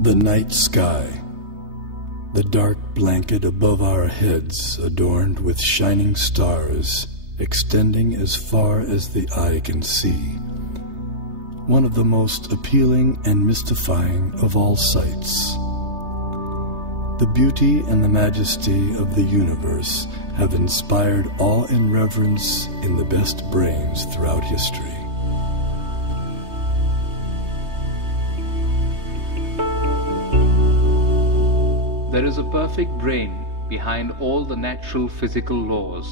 The night sky, the dark blanket above our heads adorned with shining stars extending as far as the eye can see. One of the most appealing and mystifying of all sights. The beauty and the majesty of the universe have inspired awe and reverence in the best brains throughout history. There is a perfect brain behind all the natural physical laws.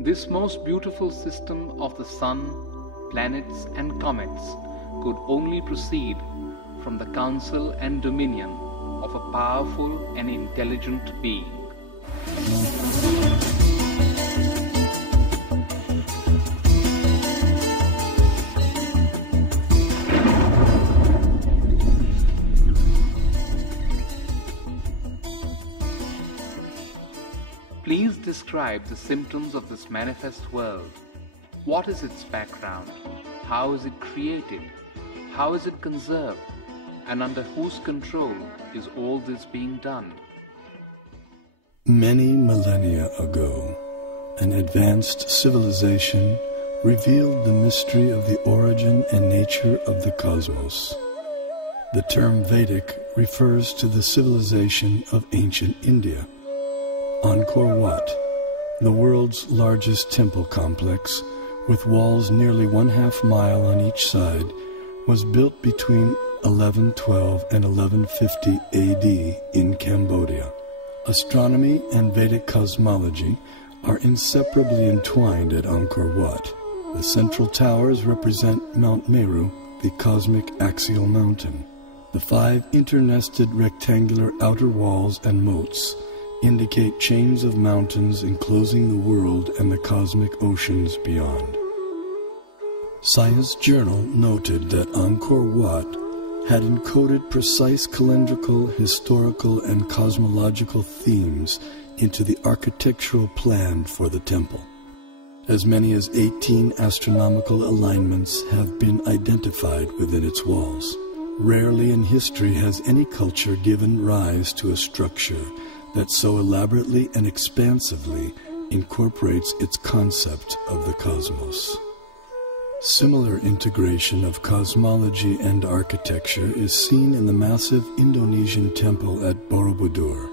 This most beautiful system of the sun, planets and comets could only proceed from the counsel and dominion of a powerful and intelligent being. Please describe the symptoms of this manifest world. What is its background? How is it created? How is it conserved? And under whose control is all this being done? Many millennia ago, an advanced civilization revealed the mystery of the origin and nature of the cosmos. The term Vedic refers to the civilization of ancient India. Angkor Wat, the world's largest temple complex, with walls nearly 1/2 mile on each side, was built between 1112 and 1150 AD in Cambodia. Astronomy and Vedic cosmology are inseparably entwined at Angkor Wat. The central towers represent Mount Meru, the cosmic axial mountain. The 5 internested rectangular outer walls and moats indicate chains of mountains enclosing the world and the cosmic oceans beyond. Science Journal noted that Angkor Wat had encoded precise calendrical, historical, and cosmological themes into the architectural plan for the temple. As many as 18 astronomical alignments have been identified within its walls. Rarely in history has any culture given rise to a structure that so elaborately and expansively incorporates its concept of the cosmos. Similar integration of cosmology and architecture is seen in the massive Indonesian temple at Borobudur.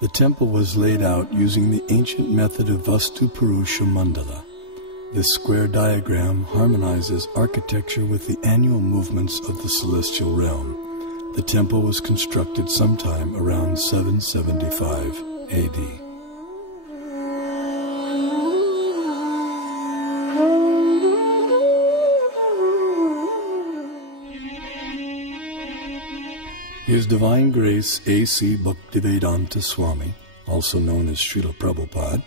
The temple was laid out using the ancient method of Vastu Purusha Mandala. This square diagram harmonizes architecture with the annual movements of the celestial realm. The temple was constructed sometime around 775 AD. His Divine Grace A.C. Bhaktivedanta Swami, also known as Srila Prabhupada,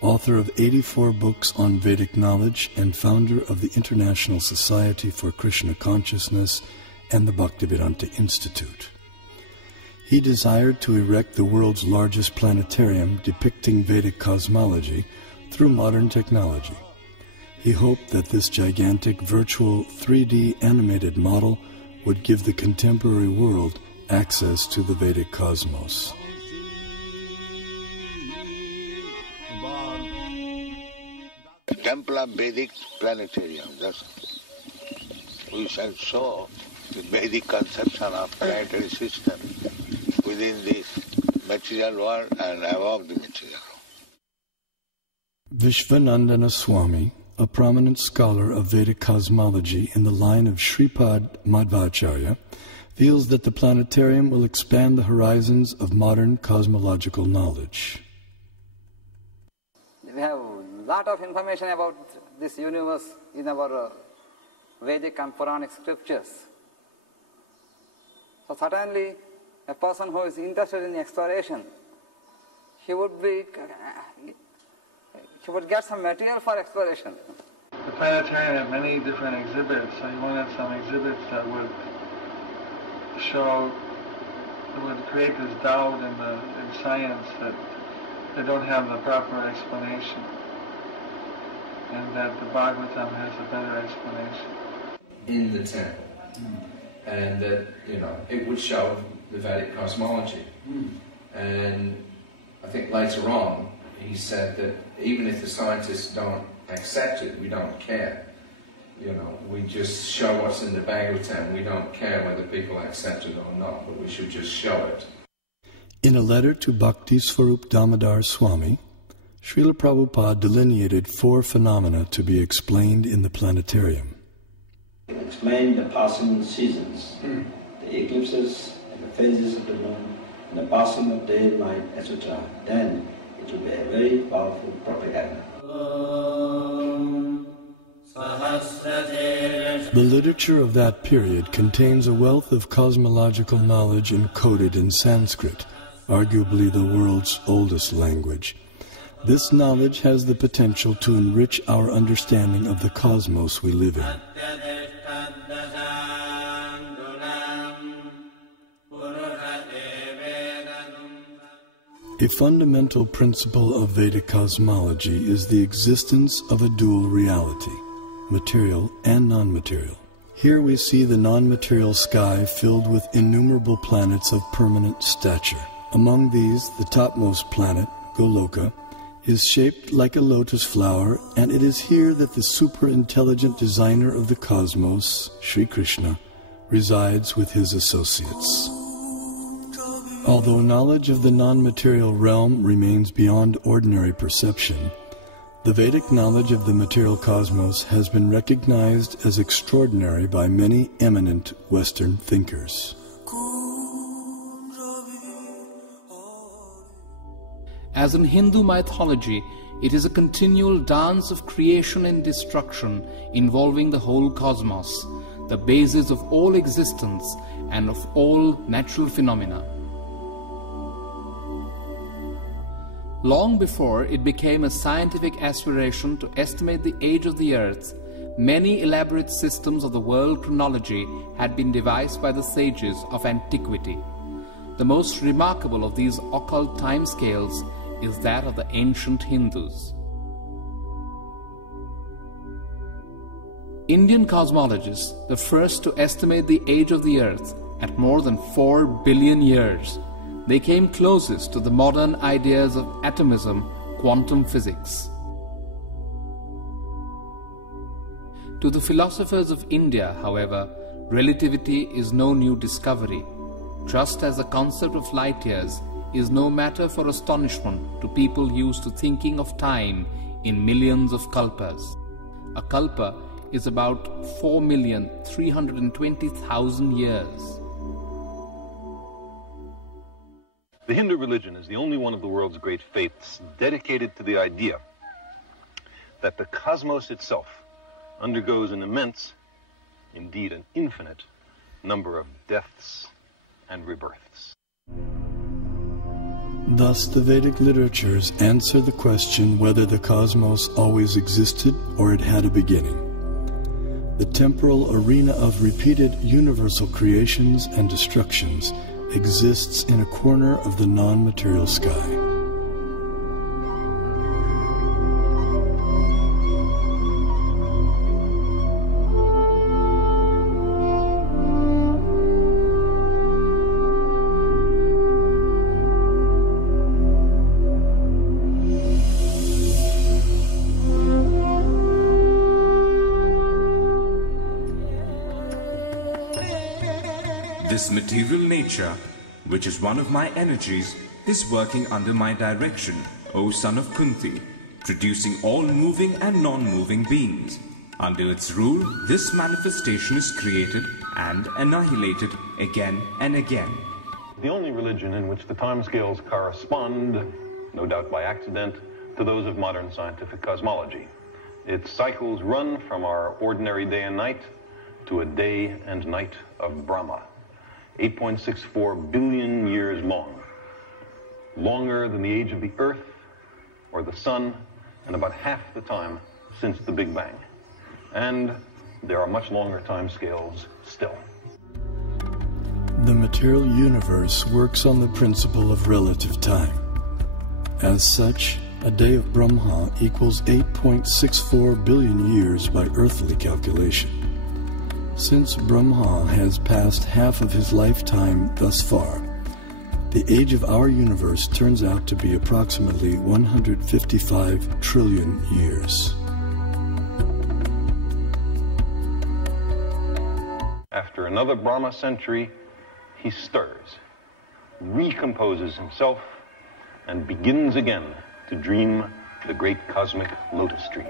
author of 84 books on Vedic knowledge and founder of the International Society for Krishna Consciousness and the Bhaktivedanta Institute. He desired to erect the world's largest planetarium depicting Vedic cosmology through modern technology. He hoped that this gigantic virtual 3D animated model would give the contemporary world access to the Vedic cosmos. Temple of Vedic Planetarium, that's we shall show the Vedic conception of planetary system within this material world and above the material world. Vishwanandana Swami, a prominent scholar of Vedic cosmology in the line of Shripad Madhvacharya, feels that the planetarium will expand the horizons of modern cosmological knowledge. We have a lot of information about this universe in our Vedic and Puranic scriptures. So certainly, a person who is interested in exploration, he would get some material for exploration. The planetarium had many different exhibits, so you wanted some exhibits that would show, that would create this doubt in science that they don't have the proper explanation, and that the Bhagavatam has a better explanation. In the temple, and that, it would show the Vedic cosmology. And I think later on he said that even if the scientists don't accept it, we don't care. We just show what's in the Bhagavatam. We don't care whether people accept it or not, but we should just show it. In a letter to Bhakti Swarup Damodar Swami, Srila Prabhupada delineated 4 phenomena to be explained in the planetarium. Explain the passing seasons, the eclipses and the phases of the moon, and the passing of day and night, etc. Then it will be a very powerful propaganda. The literature of that period contains a wealth of cosmological knowledge encoded in Sanskrit, arguably the world's oldest language. This knowledge has the potential to enrich our understanding of the cosmos we live in. A fundamental principle of Vedic cosmology is the existence of a dual reality, material and non-material. Here we see the non-material sky filled with innumerable planets of permanent stature. Among these, the topmost planet, Goloka, is shaped like a lotus flower, and it is here that the super-intelligent designer of the cosmos, Sri Krishna, resides with his associates. Although knowledge of the non-material realm remains beyond ordinary perception, the Vedic knowledge of the material cosmos has been recognized as extraordinary by many eminent Western thinkers. As in Hindu mythology, it is a continual dance of creation and destruction involving the whole cosmos, the basis of all existence and of all natural phenomena. Long before it became a scientific aspiration to estimate the age of the earth, many elaborate systems of the world chronology had been devised by the sages of antiquity. The most remarkable of these occult timescales is that of the ancient Hindus. Indian cosmologists, the first to estimate the age of the earth at more than 4 billion years, they came closest to the modern ideas of atomism, quantum physics. To the philosophers of India, however, relativity is no new discovery, just as the concept of light years is no matter for astonishment to people used to thinking of time in millions of kalpas. A kalpa is about 4,320,000 years. The Hindu religion is the only one of the world's great faiths dedicated to the idea that the cosmos itself undergoes an immense, indeed an infinite, number of deaths and rebirths. Thus, the Vedic literatures answer the question whether the cosmos always existed or it had a beginning. The temporal arena of repeated universal creations and destructions exists in a corner of the non-material sky. This material nature, which is one of my energies, is working under my direction, O son of Kunti, producing all moving and non-moving beings. Under its rule, this manifestation is created and annihilated again and again. The only religion in which the timescales correspond, no doubt by accident, to those of modern scientific cosmology. Its cycles run from our ordinary day and night to a day and night of Brahma. 8.64 billion years long, longer than the age of the Earth or the Sun, and about half the time since the Big Bang. And there are much longer time scales still. The material universe works on the principle of relative time. As such, a day of Brahma equals 8.64 billion years by earthly calculation. Since Brahma has passed half of his lifetime thus far, the age of our universe turns out to be approximately 155 trillion years. After another Brahma century, he stirs, recomposes himself, and begins again to dream the great cosmic lotus dream.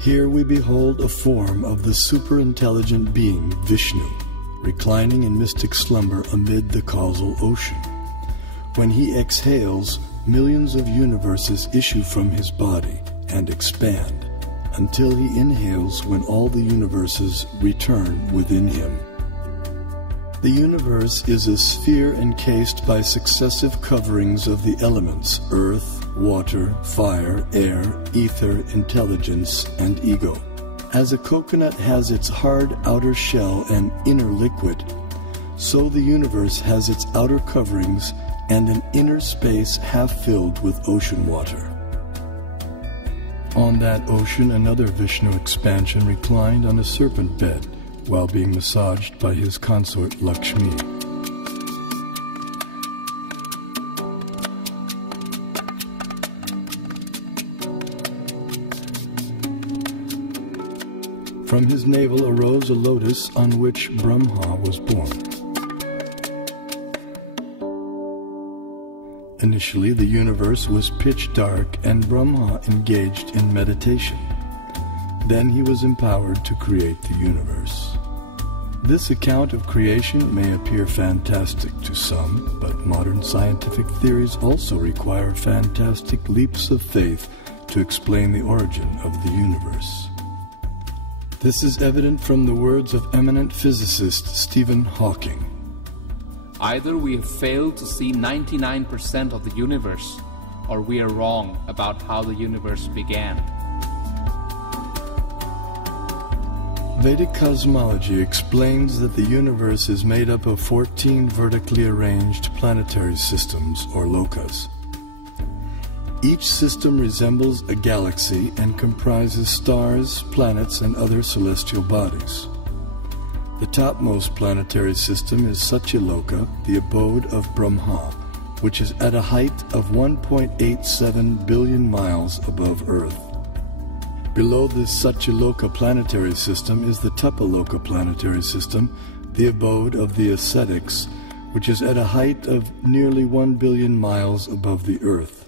Here we behold a form of the superintelligent being Vishnu, reclining in mystic slumber amid the causal ocean. When he exhales, millions of universes issue from his body and expand, until he inhales when all the universes return within him. The universe is a sphere encased by successive coverings of the elements earth, water, fire, air, ether, intelligence, and ego. As a coconut has its hard outer shell and inner liquid, so the universe has its outer coverings and an inner space half filled with ocean water. On that ocean, another Vishnu expansion reclined on a serpent bed while being massaged by his consort Lakshmi. From his navel arose a lotus on which Brahma was born. Initially, the universe was pitch dark and Brahma engaged in meditation. Then he was empowered to create the universe. This account of creation may appear fantastic to some, but modern scientific theories also require fantastic leaps of faith to explain the origin of the universe. This is evident from the words of eminent physicist Stephen Hawking. Either we have failed to see 99% of the universe, or we are wrong about how the universe began. Vedic cosmology explains that the universe is made up of 14 vertically arranged planetary systems, or lokas. Each system resembles a galaxy and comprises stars, planets, and other celestial bodies. The topmost planetary system is Satyaloka, the abode of Brahma, which is at a height of 1.87 billion miles above Earth. Below this Satyaloka planetary system is the Tapaloka planetary system, the abode of the ascetics, which is at a height of nearly 1 billion miles above the Earth.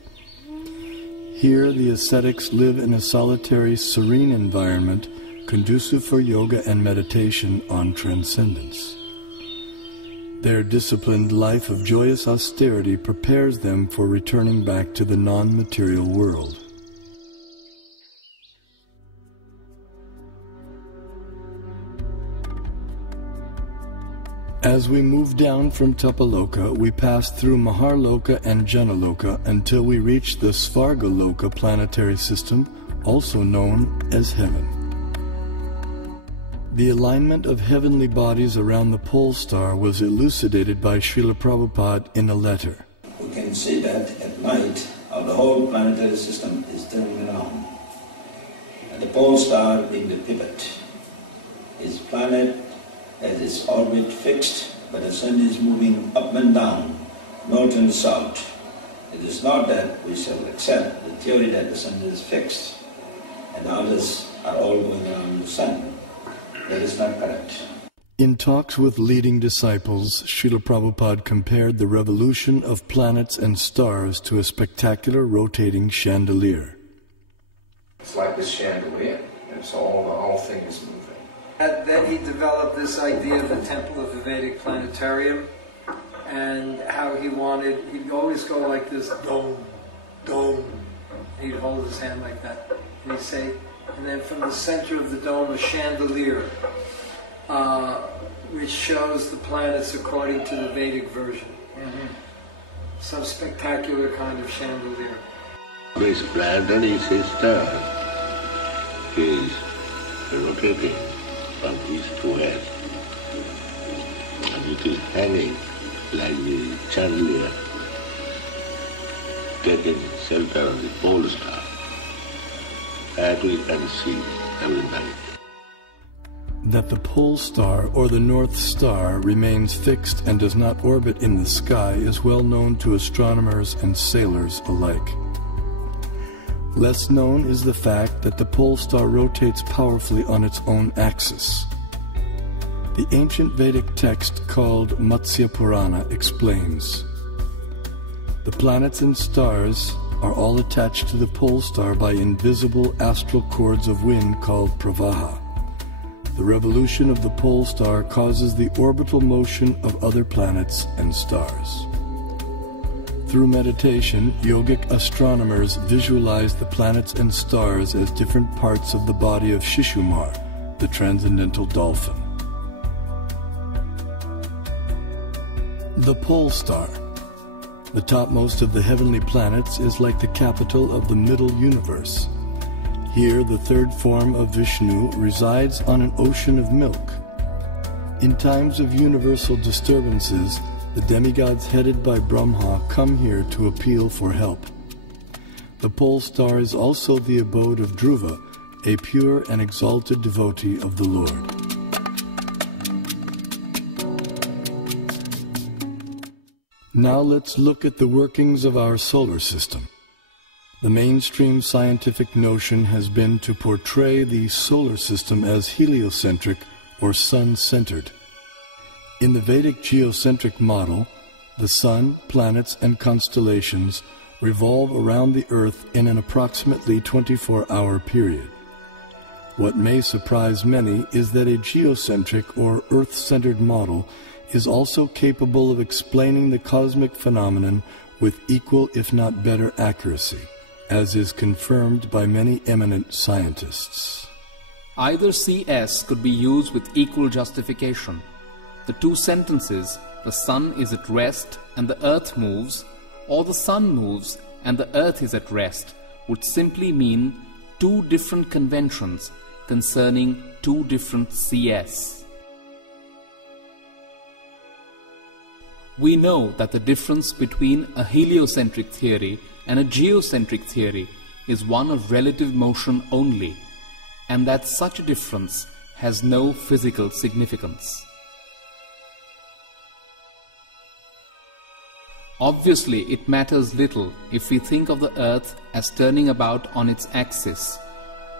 Here the ascetics live in a solitary, serene environment conducive for yoga and meditation on transcendence. Their disciplined life of joyous austerity prepares them for returning back to the non-material world. As we move down from Tapaloka, we pass through Maharloka and Janaloka until we reach the Svargaloka planetary system, also known as heaven. The alignment of heavenly bodies around the pole star was elucidated by Srila Prabhupada in a letter. We can see that at night, the whole planetary system is turning around. And the pole star being the pivot. Its planet has its orbit fixed, but the sun is moving up and down, north and south. It is not that we shall accept the theory that the sun is fixed and others are all going around the sun. That is not correct. In talks with leading disciples, Srila Prabhupada compared the revolution of planets and stars to a spectacular rotating chandelier. It's like this chandelier, and so the whole thing is moving. Then he developed this idea of the temple of the Vedic planetarium, and how he'd always go like this, dome, dome. He'd hold his hand like that, and he'd say, and then from the center of the dome, a chandelier, which shows the planets according to the Vedic version. Some spectacular kind of chandelier. This planetary system is rotating from east to west, and it is hanging like the chandelier, taking shelter of the pole star. That we can see every night. That the pole star or the North Star remains fixed and does not orbit in the sky is well known to astronomers and sailors alike. Less known is the fact that the pole star rotates powerfully on its own axis. The ancient Vedic text called Matsya Purana explains, "The planets and stars are all attached to the pole star by invisible astral cords of wind called pravaha. The revolution of the pole star causes the orbital motion of other planets and stars." Through meditation, yogic astronomers visualize the planets and stars as different parts of the body of Shishumar, the transcendental dolphin. The pole star, the topmost of the heavenly planets, is like the capital of the middle universe. Here, the third form of Vishnu resides on an ocean of milk. In times of universal disturbances, the demigods headed by Brahma come here to appeal for help. The pole star is also the abode of Dhruva, a pure and exalted devotee of the Lord. Now let's look at the workings of our solar system. The mainstream scientific notion has been to portray the solar system as heliocentric or sun-centered. In the Vedic geocentric model, the sun, planets, and constellations revolve around the Earth in an approximately 24-hour period. What may surprise many is that a geocentric or Earth-centered model is also capable of explaining the cosmic phenomenon with equal, if not better, accuracy, as is confirmed by many eminent scientists. Either CS could be used with equal justification. The two sentences, "the sun is at rest and the earth moves," or "the sun moves and the earth is at rest," would simply mean two different conventions concerning two different CS. We know that the difference between a heliocentric theory and a geocentric theory is one of relative motion only, and that such a difference has no physical significance. Obviously, it matters little if we think of the Earth as turning about on its axis,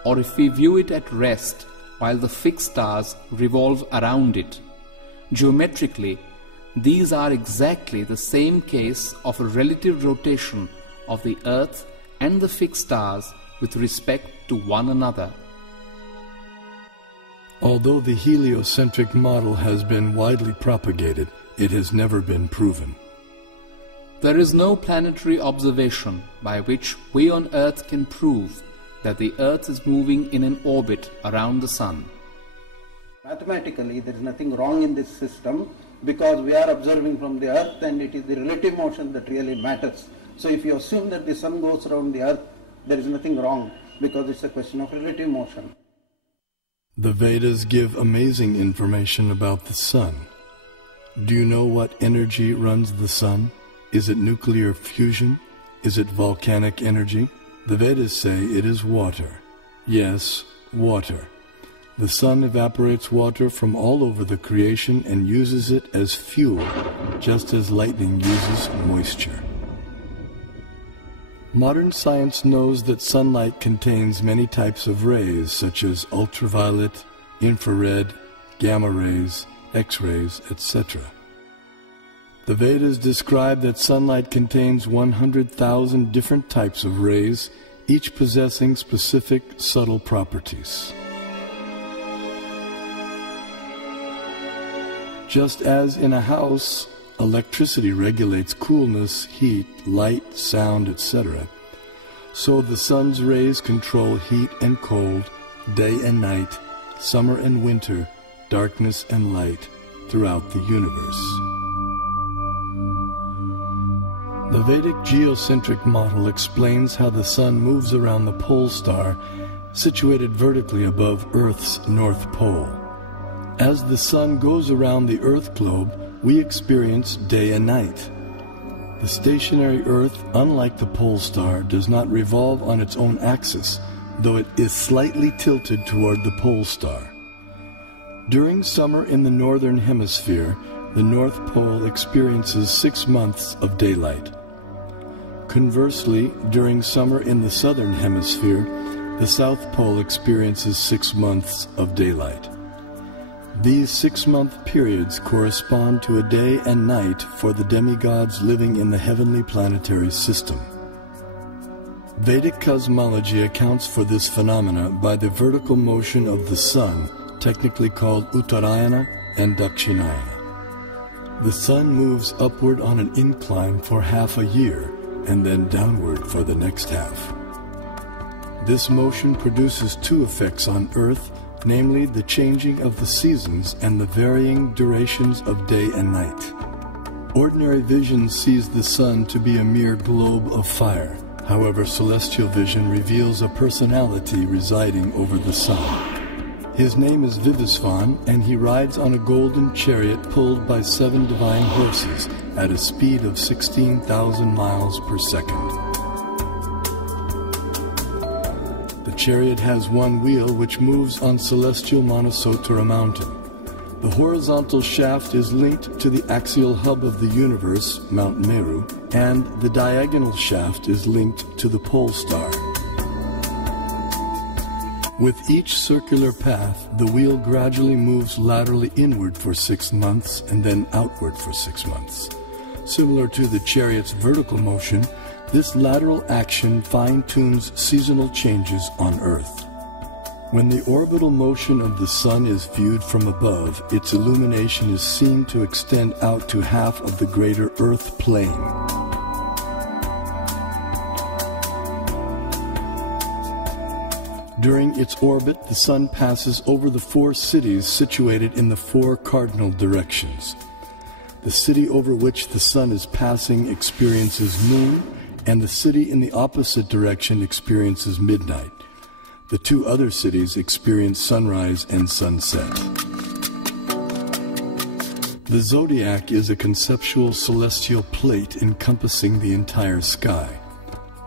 or if we view it at rest while the fixed stars revolve around it. Geometrically, these are exactly the same case of a relative rotation of the Earth and the fixed stars with respect to one another. Although the heliocentric model has been widely propagated, it has never been proven. There is no planetary observation by which we on Earth can prove that the Earth is moving in an orbit around the Sun. Mathematically, there is nothing wrong in this system because we are observing from the Earth and it is the relative motion that really matters. So if you assume that the Sun goes around the Earth, there is nothing wrong because it's a question of relative motion. The Vedas give amazing information about the Sun. Do you know what energy runs the Sun? Is it nuclear fusion? Is it volcanic energy? The Vedas say it is water. Yes, water. The Sun evaporates water from all over the creation and uses it as fuel, just as lightning uses moisture. Modern science knows that sunlight contains many types of rays, such as ultraviolet, infrared, gamma rays, X-rays, etc. The Vedas describe that sunlight contains 100,000 different types of rays, each possessing specific subtle properties. Just as in a house, electricity regulates coolness, heat, light, sound, etc., so the sun's rays control heat and cold, day and night, summer and winter, darkness and light throughout the universe. The Vedic geocentric model explains how the Sun moves around the pole star situated vertically above Earth's North Pole. As the Sun goes around the Earth globe, we experience day and night. The stationary Earth, unlike the pole star, does not revolve on its own axis, though it is slightly tilted toward the pole star. During summer in the northern hemisphere, the North Pole experiences 6 months of daylight. Conversely, during summer in the southern hemisphere, the South Pole experiences 6 months of daylight. These 6-month periods correspond to a day and night for the demigods living in the heavenly planetary system. Vedic cosmology accounts for this phenomena by the vertical motion of the sun, technically called Uttarayana and Dakshinayana. The sun moves upward on an incline for half a year and then downward for the next half. This motion produces 2 effects on Earth, namely the changing of the seasons and the varying durations of day and night. Ordinary vision sees the sun to be a mere globe of fire. However, celestial vision reveals a personality residing over the sun. His name is Vivasvan, and he rides on a golden chariot pulled by 7 divine horses at a speed of 16,000 miles per second. The chariot has 1 wheel which moves on celestial Manasottara mountain. The horizontal shaft is linked to the axial hub of the universe, Mount Meru, and the diagonal shaft is linked to the pole star. With each circular path, the wheel gradually moves laterally inward for 6 months and then outward for 6 months. Similar to the chariot's vertical motion, this lateral action fine-tunes seasonal changes on Earth. When the orbital motion of the sun is viewed from above, its illumination is seen to extend out to half of the greater Earth plane. During its orbit, the sun passes over the 4 cities situated in the 4 cardinal directions. The city over which the sun is passing experiences noon, and the city in the opposite direction experiences midnight. The 2 other cities experience sunrise and sunset. The zodiac is a conceptual celestial plate encompassing the entire sky.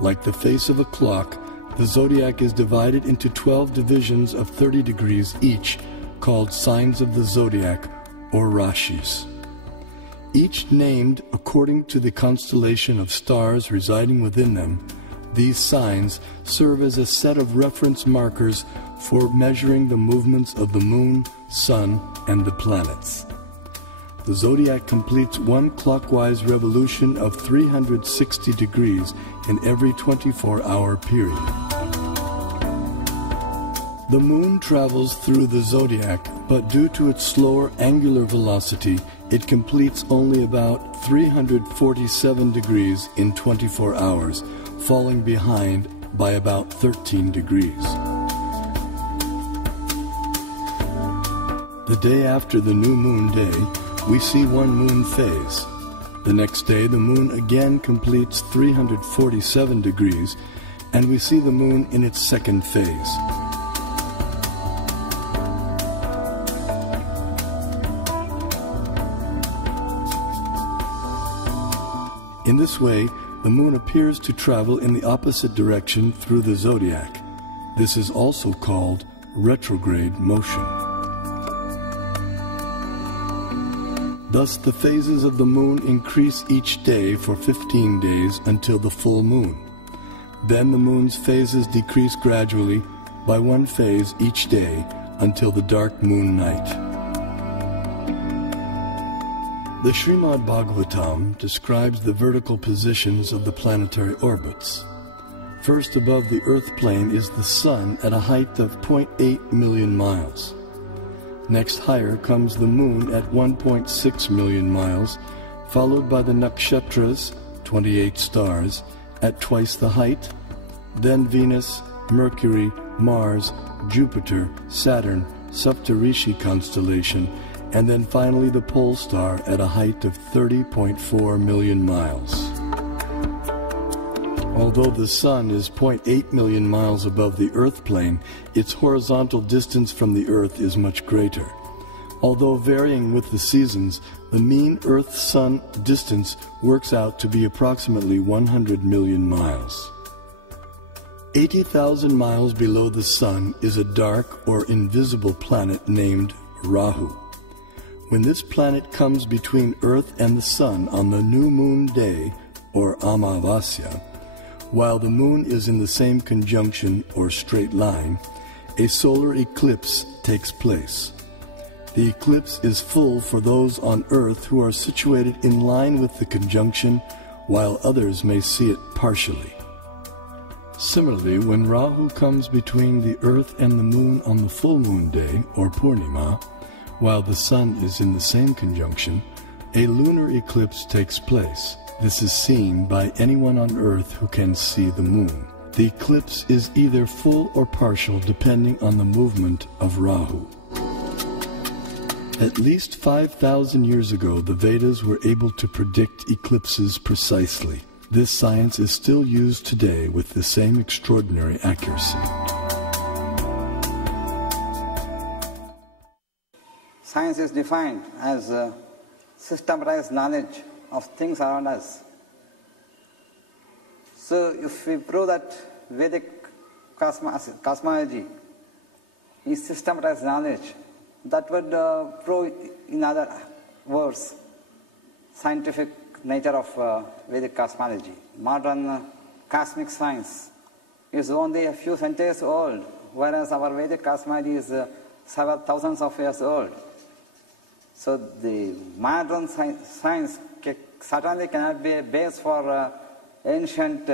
Like the face of a clock, the zodiac is divided into 12 divisions of 30 degrees each, called signs of the zodiac, or rashis. Each named according to the constellation of stars residing within them. These signs serve as a set of reference markers for measuring the movements of the moon, sun, and the planets. The zodiac completes 1 clockwise revolution of 360 degrees in every 24-hour period. The moon travels through the zodiac, but due to its slower angular velocity, it completes only about 347 degrees in 24 hours, falling behind by about 13 degrees. The day after the new moon day, we see 1 moon phase. The next day, the moon again completes 347 degrees, and we see the moon in its 2nd phase. In this way, the moon appears to travel in the opposite direction through the zodiac. This is also called retrograde motion. Thus, the phases of the moon increase each day for 15 days until the full moon. Then the moon's phases decrease gradually by 1 phase each day until the dark moon night. The Srimad Bhagavatam describes the vertical positions of the planetary orbits. First above the Earth plane is the Sun at a height of 0.8 million miles. Next higher comes the Moon at 1.6 million miles, followed by the Nakshatras, 28 stars, at twice the height, then Venus, Mercury, Mars, Jupiter, Saturn, Saptarishi constellation, and then finally the pole star at a height of 30.4 million miles. Although the Sun is 0.8 million miles above the Earth plane, its horizontal distance from the Earth is much greater. Although varying with the seasons, the mean Earth-Sun distance works out to be approximately 100 million miles. 80,000 miles below the Sun is a dark or invisible planet named Rahu. When this planet comes between Earth and the Sun on the new moon day, or Amavasya, while the moon is in the same conjunction or straight line, a solar eclipse takes place. The eclipse is full for those on Earth who are situated in line with the conjunction, while others may see it partially. Similarly, when Rahu comes between the Earth and the Moon on the full moon day, or Purnima, while the Sun is in the same conjunction, a lunar eclipse takes place. This is seen by anyone on Earth who can see the Moon. The eclipse is either full or partial depending on the movement of Rahu. At least 5,000 years ago, the Vedas were able to predict eclipses precisely. This science is still used today with the same extraordinary accuracy. Science is defined as systematized knowledge of things around us. So if we prove that Vedic cosmology is systematized knowledge, that would prove, in other words, scientific nature of Vedic cosmology. Modern cosmic science is only a few centuries old, whereas our Vedic cosmology is several thousands of years old. So the modern science certainly cannot be a base for ancient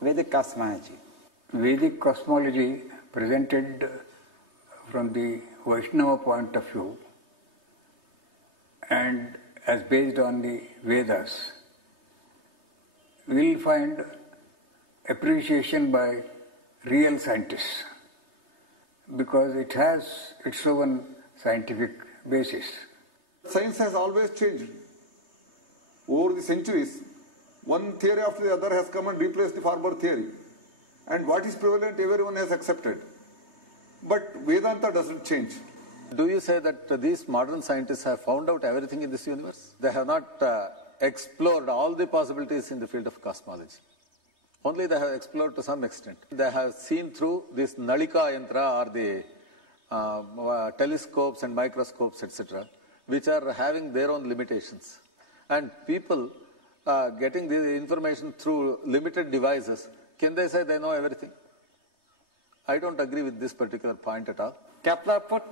Vedic cosmology. Vedic cosmology presented from the Vaishnava point of view and as based on the Vedas, we will find appreciation by real scientists because it has its own scientific basis. Science has always changed. Over the centuries, one theory after the other has come and replaced the former theory. And what is prevalent, everyone has accepted. But Vedanta doesn't change. Do you say that these modern scientists have found out everything in this universe? They have not explored all the possibilities in the field of cosmology. Only they have explored to some extent. They have seen through this Nalika Yantra or the telescopes and microscopes, etc., which are having their own limitations. And people getting the information through limited devices, can they say they know everything? I don't agree with this particular point at all. Kepler put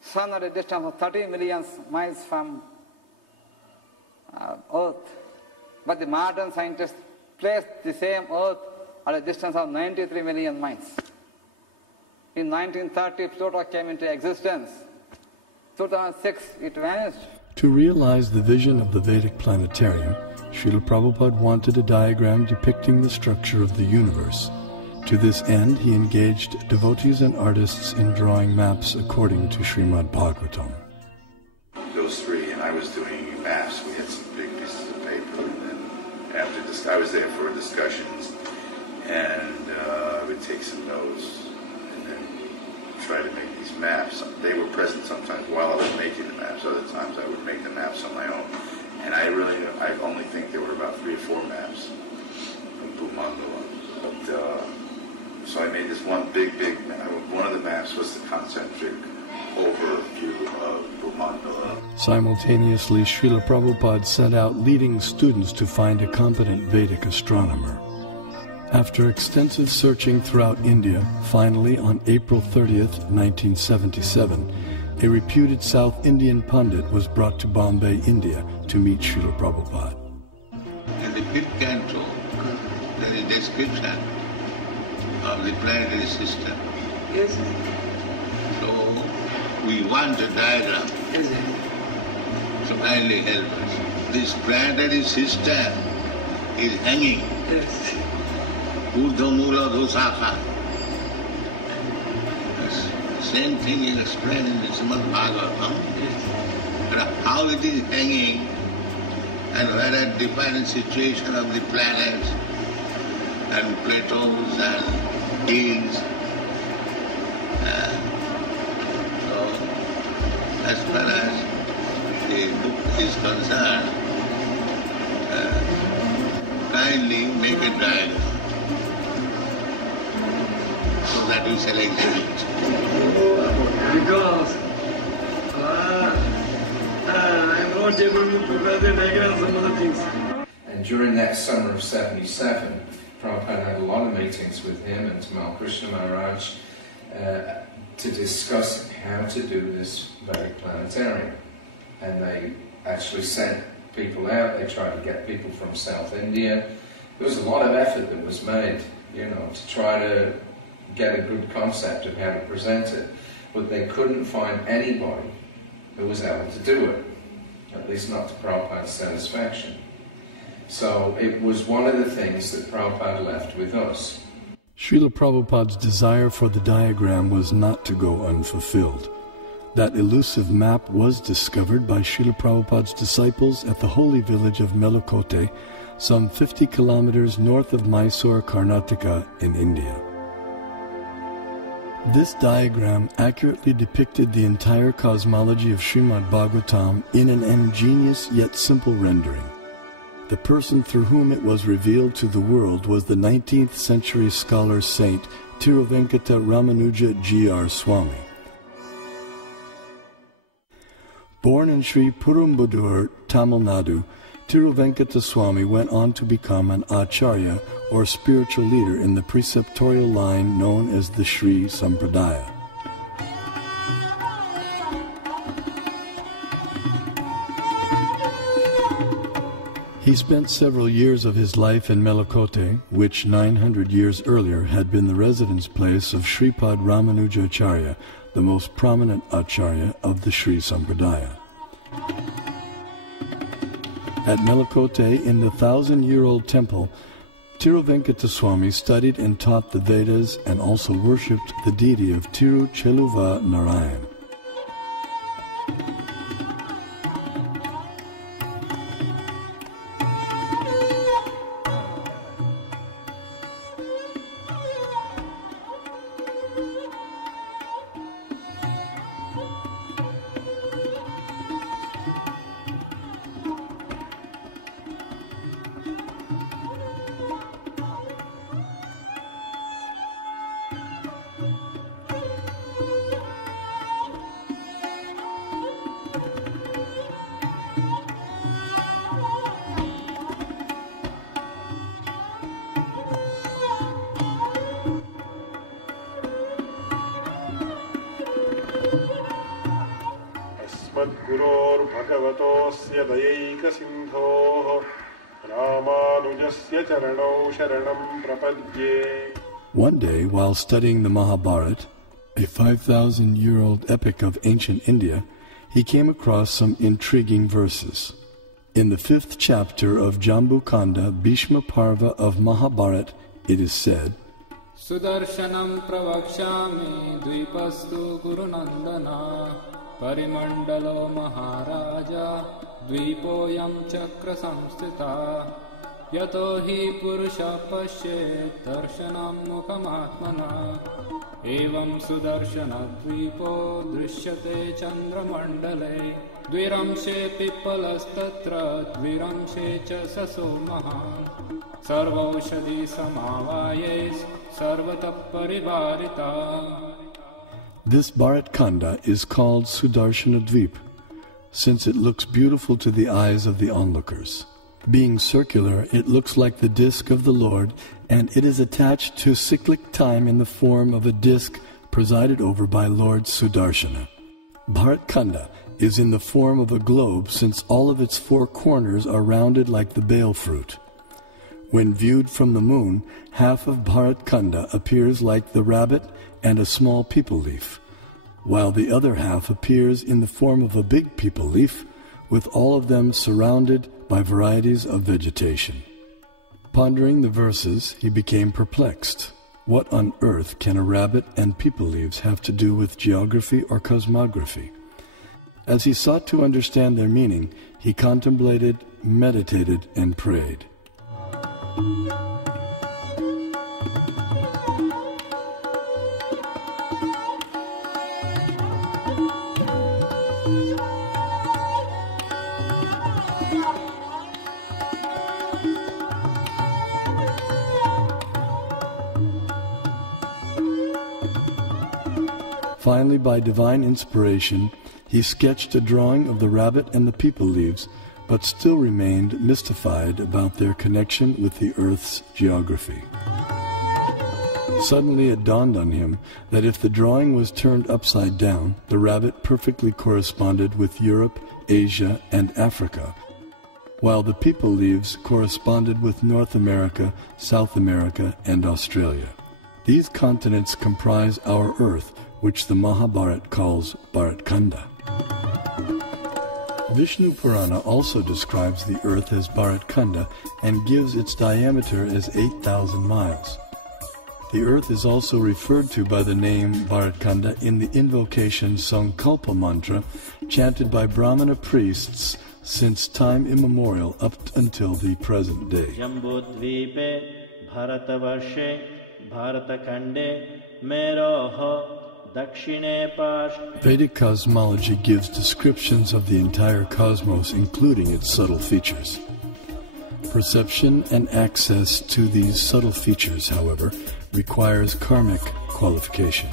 Sun at a distance of 30 million miles from Earth, but the modern scientists placed the same Earth at a distance of 93 million miles. In 1930, Pluto came into existence. 2006, it vanished. To realize the vision of the Vedic planetarium, Srila Prabhupada wanted a diagram depicting the structure of the universe. To this end, he engaged devotees and artists in drawing maps according to Srimad Bhagavatam. Those three, and I was doing maps. We had some big pieces of paper, and then after this, I was there for discussions, and I would take some notes, and then try to make these maps. They were present sometimes while I was making the maps. Other times I would make the maps on my own. And I only think there were about 3 or 4 maps from Bhumandala. But, so I made this one big map. One of the maps was the concentric overview of Bhumandala. Simultaneously, Srila Prabhupada sent out leading students to find a competent Vedic astronomer. After extensive searching throughout India, finally on April 30th, 1977, a reputed South Indian pundit was brought to Bombay, India, to meet Srila Prabhupada. In the 5th canto, there is description of the planetary system. Yes. So we want a diagram. Yes. So kindly help us. This planetary system is hanging. Yes. Urdhamula Dosaka. Same thing is explained in the Srimad Bhagavatam. But how it is hanging and where a different situation of the planets and plateaus and hills. So, as far as the book is concerned, kindly make a diagram so that we shall exhibit. Because table, prepare the diagram, some other things. And during that summer of 77, Prabhupada had a lot of meetings with him and Tamal Krishna Maharaj to discuss how to do this Vedic planetarium. And they actually sent people out, they tried to get people from South India. There was a lot of effort that was made, to try to get a good concept of how to present it. But they couldn't find anybody who was able to do it, at least not to Prabhupada's satisfaction. So it was one of the things that Prabhupada left with us. Srila Prabhupada's desire for the diagram was not to go unfulfilled. That elusive map was discovered by Srila Prabhupada's disciples at the holy village of Melukote, some 50 kilometers north of Mysore, Karnataka in India. This diagram accurately depicted the entire cosmology of Srimad Bhagavatam in an ingenious yet simple rendering. The person through whom it was revealed to the world was the 19th century scholar saint Tiruvenkata Ramanuja G.R. Swami. Born in Sri Perumbudur, Tamil Nadu, Tiruvenkata Swami went on to become an acharya or spiritual leader in the preceptorial line known as the Sri Sampradaya. He spent several years of his life in Melukote, which 900 years earlier had been the residence place of Sripad Ramanujacharya, the most prominent acharya of the Sri Sampradaya. At Melukote, in the 1,000-year-old temple, Tiruvenkata Swami studied and taught the Vedas and also worshipped the deity of Tirucheluva Narayan. भगवतोऽस्य दयैकसिन्धोः रामानुजस्य चरणौ शरणं प्रपद्ये. One day, while studying the Mahabharata, a 5,000-year-old epic of ancient India, he came across some intriguing verses. In the 5th chapter of Jambu Kanda, Bhishma Parva of Mahabharata, it is said, Sudarshanam pravakshami dvipastu gurunandana parimandalo maharaja dvipoyam chakra samstita yato hi purusha pasye darshanam mukamatmana evam sudarshana dvipo drishyate chandramandale dviramshe pipalastatra dviramshe cha saso mahan sarvaushadhi samavayes sarvata parivarita. This Bharat Khanda is called Sudarshana Dvip, since it looks beautiful to the eyes of the onlookers. Being circular, it looks like the disk of the Lord, and it is attached to cyclic time in the form of a disk presided over by Lord Sudarshana. Bharat Khanda is in the form of a globe, since all of its 4 corners are rounded like the bale fruit. When viewed from the moon, half of Bharat Khanda appears like the rabbit and a small peepal leaf, while the other half appears in the form of a big peepal leaf, with all of them surrounded by varieties of vegetation. Pondering the verses, he became perplexed. What on earth can a rabbit and peepal leaves have to do with geography or cosmography? As he sought to understand their meaning, he contemplated, meditated, and prayed. Finally, by divine inspiration, he sketched a drawing of the rabbit and the people leaves, but still remained mystified about their connection with the Earth's geography. Suddenly it dawned on him that if the drawing was turned upside down, the rabbit perfectly corresponded with Europe, Asia, and Africa, while the people leaves corresponded with North America, South America, and Australia. These continents comprise our Earth, which the Mahabharata calls Bharatkanda. Vishnu Purana also describes the Earth as Bharatkanda and gives its diameter as 8,000 miles. The Earth is also referred to by the name Bharatkanda in the invocation Sankalpa mantra chanted by Brahmana priests since time immemorial up until the present day. Jambudvipe Bharatavarshe Bharatakande Meroho Dakshine Pash. Vedic cosmology gives descriptions of the entire cosmos, including its subtle features. Perception and access to these subtle features, however, requires karmic qualification.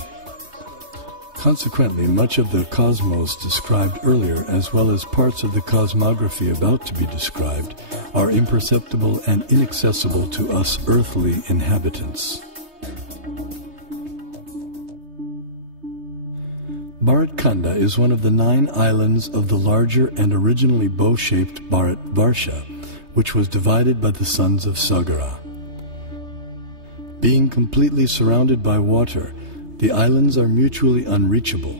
Consequently, much of the cosmos described earlier, as well as parts of the cosmography about to be described, are imperceptible and inaccessible to us earthly inhabitants. Bharatkanda is one of the 9 islands of the larger and originally bow-shaped Bharatvarsha, which was divided by the sons of Sagara. Being completely surrounded by water, the islands are mutually unreachable.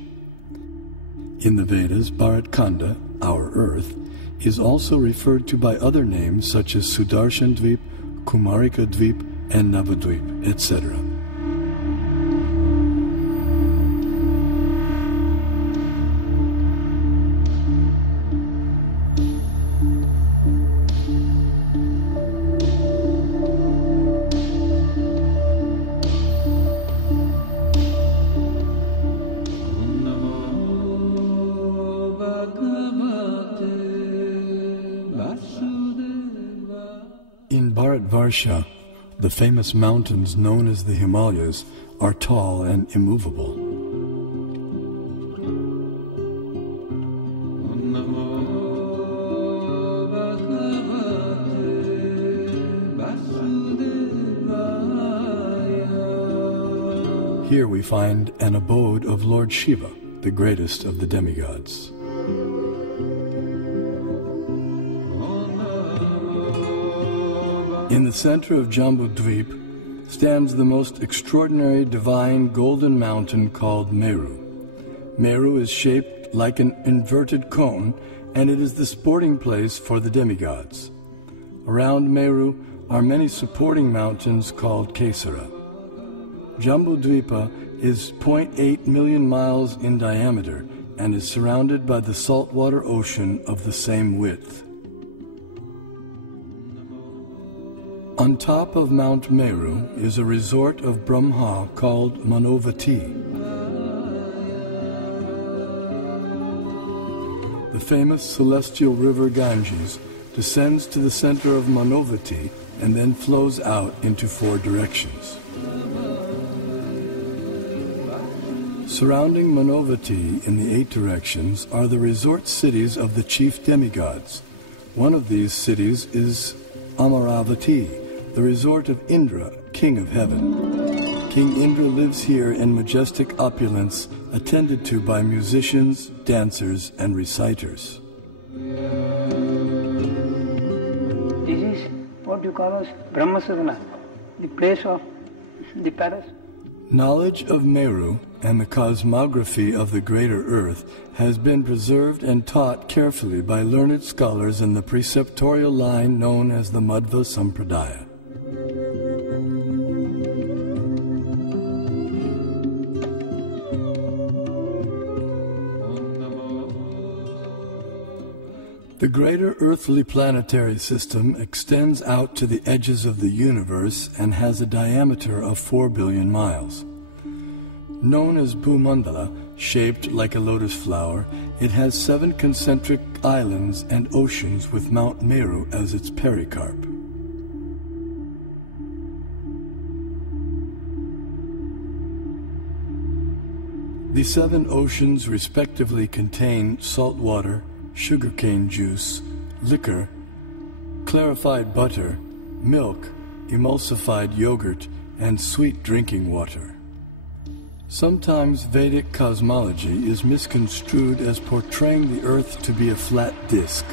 In the Vedas, Bharatkanda, our Earth, is also referred to by other names such as Sudarshan Dvip, Kumarika Dvip, and Navadvip, etc. Bharatvarsha, the famous mountains known as the Himalayas are tall and immovable. Here we find an abode of Lord Shiva, the greatest of the demigods. In the center of Jambudvip stands the most extraordinary divine golden mountain called Meru. Meru is shaped like an inverted cone, and it is the sporting place for the demigods. Around Meru are many supporting mountains called Kesara. Jambudvipa is 0.8 million miles in diameter and is surrounded by the saltwater ocean of the same width. On top of Mount Meru is a resort of Brahma called Manavati. The famous celestial river Ganges descends to the center of Manavati and then flows out into 4 directions. Surrounding Manavati in the 8 directions are the resort cities of the chief demigods. One of these cities is Amaravati, the resort of Indra, king of heaven. King Indra lives here in majestic opulence, attended to by musicians, dancers, and reciters. This is what you call as Brahmasarana, the place of the palace. Knowledge of Meru and the cosmography of the greater Earth has been preserved and taught carefully by learned scholars in the preceptorial line known as the Madhva Sampradaya. The greater earthly planetary system extends out to the edges of the universe and has a diameter of 4 billion miles. Known as Bhumandala, shaped like a lotus flower, it has 7 concentric islands and oceans with Mount Meru as its pericarp. The 7 oceans respectively contain salt water, sugarcane juice, liquor, clarified butter, milk, emulsified yogurt, and sweet drinking water. Sometimes Vedic cosmology is misconstrued as portraying the earth to be a flat disk.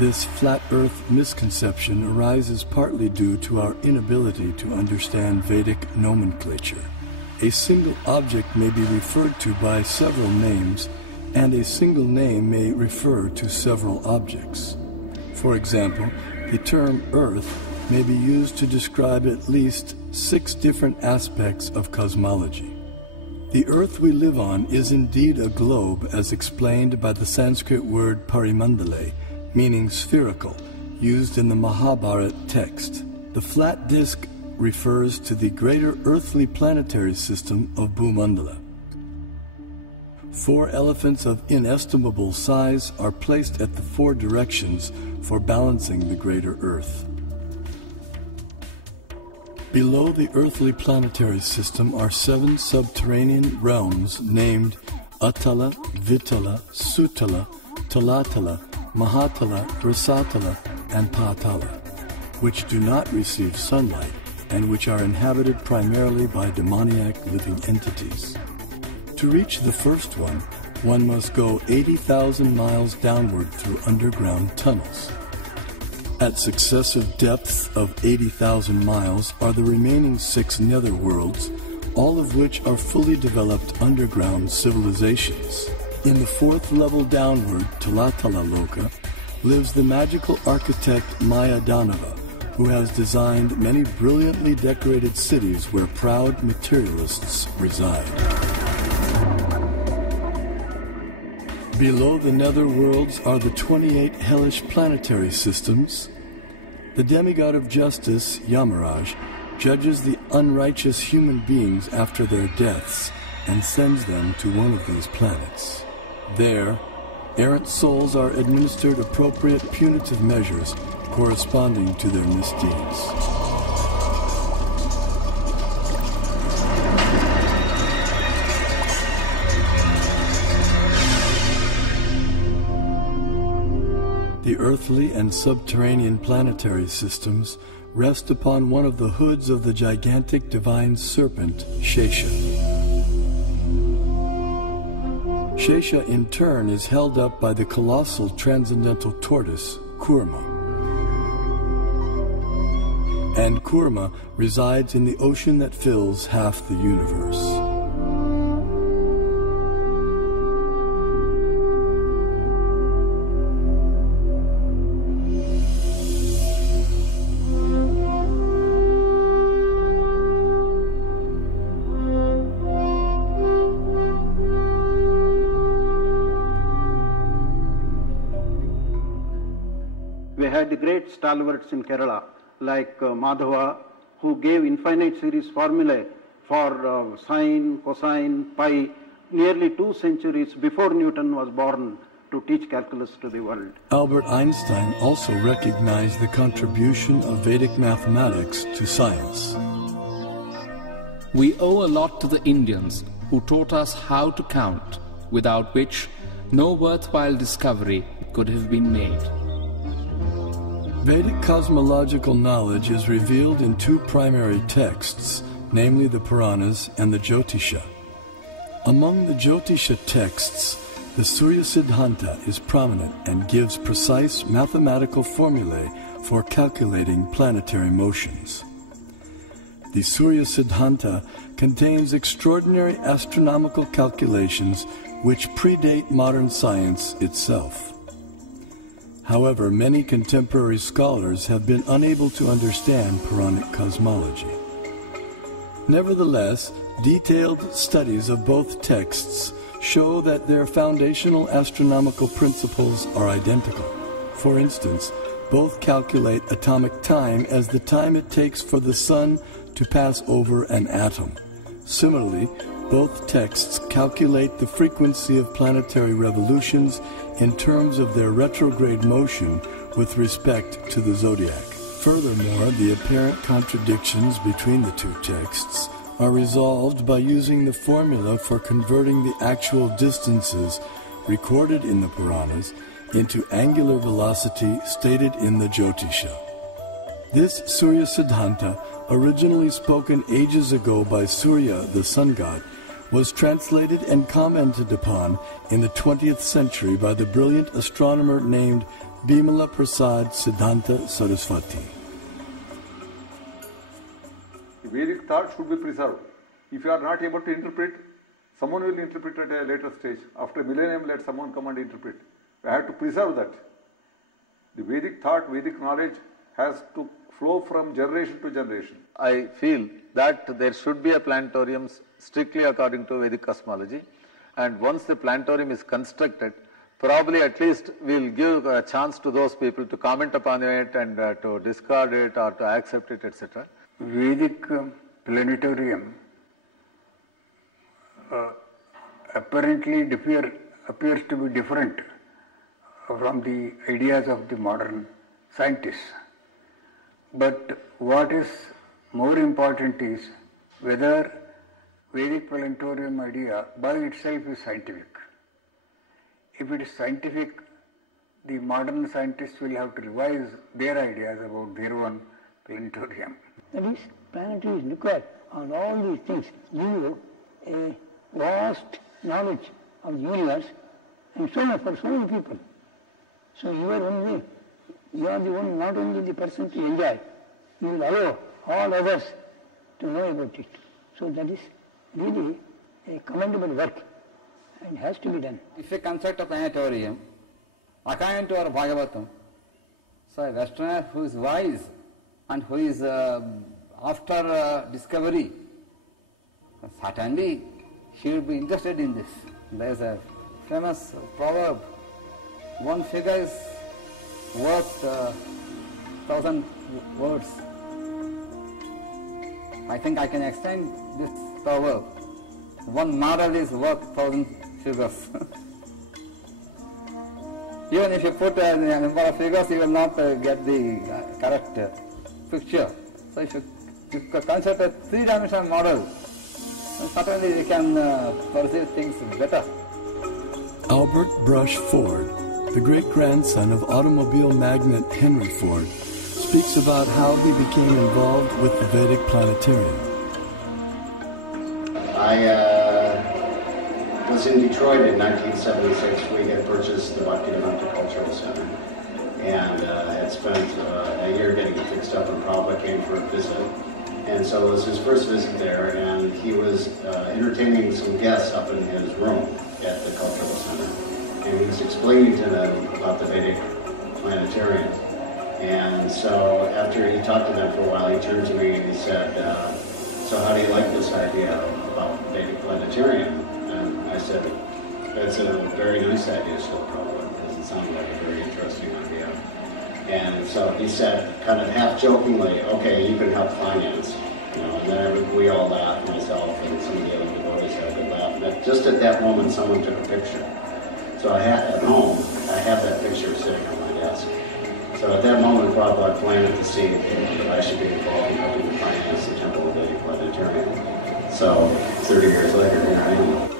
This flat earth misconception arises partly due to our inability to understand Vedic nomenclature. A single object may be referred to by several names, and a single name may refer to several objects. For example, the term earth may be used to describe at least 6 different aspects of cosmology. The earth we live on is indeed a globe, as explained by the Sanskrit word parimandale, meaning spherical, used in the Mahabharata text. The flat disk refers to the greater earthly planetary system of Bhumandala. 4 elephants of inestimable size are placed at the 4 directions for balancing the greater earth. Below the earthly planetary system are 7 subterranean realms named Atala, Vitala, Sutala, Talatala, Mahatala, Rasatala, and Patala, which do not receive sunlight and which are inhabited primarily by demoniac living entities. To reach the first one must go 80,000 miles downward through underground tunnels. At successive depths of 80,000 miles are the remaining 6 netherworlds, all of which are fully developed underground civilizations. In the 4th level downward, Talatala Loka, lives the magical architect Mayadanava, who has designed many brilliantly decorated cities where proud materialists reside. Below the netherworlds are the 28 hellish planetary systems. The demigod of justice, Yamaraj, judges the unrighteous human beings after their deaths and sends them to one of these planets. There, errant souls are administered appropriate punitive measures corresponding to their misdeeds. The earthly and subterranean planetary systems rest upon one of the hoods of the gigantic divine serpent, Shesha. Shesha in turn is held up by the colossal transcendental tortoise, Kurma. And Kurma resides in the ocean that fills half the universe. We had the great stalwarts in Kerala, like Madhava, who gave infinite series formulae for sine, cosine, pi, nearly 2 centuries before Newton was born, to teach calculus to the world. Albert Einstein also recognized the contribution of Vedic mathematics to science. We owe a lot to the Indians who taught us how to count, without which no worthwhile discovery could have been made. Vedic cosmological knowledge is revealed in 2 primary texts, namely the Puranas and the Jyotisha. Among the Jyotisha texts, the Surya Siddhanta is prominent and gives precise mathematical formulae for calculating planetary motions. The Surya Siddhanta contains extraordinary astronomical calculations which predate modern science itself. However, many contemporary scholars have been unable to understand Puranic cosmology. Nevertheless, detailed studies of both texts show that their foundational astronomical principles are identical. For instance, both calculate atomic time as the time it takes for the sun to pass over an atom. Similarly, both texts calculate the frequency of planetary revolutions in terms of their retrograde motion with respect to the zodiac. Furthermore, the apparent contradictions between the 2 texts are resolved by using the formula for converting the actual distances recorded in the Puranas into angular velocity stated in the Jyotisha. This Surya Siddhanta, originally spoken ages ago by Surya, the sun god, was translated and commented upon in the 20th century by the brilliant astronomer named Bimala Prasad Siddhanta Saraswati. The Vedic thought should be preserved. If you are not able to interpret, someone will interpret at a later stage. After a millennium, let someone come and interpret. We have to preserve that. The Vedic thought, Vedic knowledge has to flow from generation to generation. I feel that there should be a planetarium strictly according to Vedic cosmology, and once the planetarium is constructed, probably at least we'll give a chance to those people to comment upon it and to discard it or to accept it, etc. Vedic planetarium apparently appears to be different from the ideas of the modern scientists. But what is more important is whether Vedic planetarium idea by itself is scientific. If it is scientific, the modern scientists will have to revise their ideas about their own planetarium. That is, planetary is required on all these things. Give you a vast knowledge of the universe and so on for so many people. So you are the one, not only the person to enjoy, you will allow all others to know about it. So that is really a commendable work and has to be done. If you construct a planetarium, according to our Bhagavatam, so a Westerner who is wise and who is after discovery, certainly he will be interested in this. There is a famous proverb, one figure is worth 1,000 words. I think I can extend this proverb. One model is worth 1,000 figures. Even if you put a number of figures, you will not get the correct picture. So if you consider a three-dimensional model, certainly you can perceive things better. Albert Brush Ford, the great-grandson of automobile magnate Henry Ford, speaks about how he became involved with the Vedic planetarium. I was in Detroit in 1976. We had purchased the Bhaktivedanta Cultural Center and had spent a year getting it fixed up, and Prabhupada came for a visit. And so it was his first visit there, and he was entertaining some guests up in his room at the Cultural Center. And he was explaining to them about the Vedic planetarium. And so after he talked to them for a while, he turned to me and he said, so how do you like this idea about Vedic planetarium? And I said, it's a very nice idea still, probably, because it sounded like a very interesting idea. And so he said, kind of half jokingly, okay, you can help finance. You know, and then we all laughed, myself and some of the other devotees had a good laugh. But just at that moment, someone took a picture. So at home, I have that picture sitting on my desk. So at that moment, Prabhupada planted the seed that I should be involved in helping to finance the Temple of Vedic Planetarium. So 30 years later, here I am.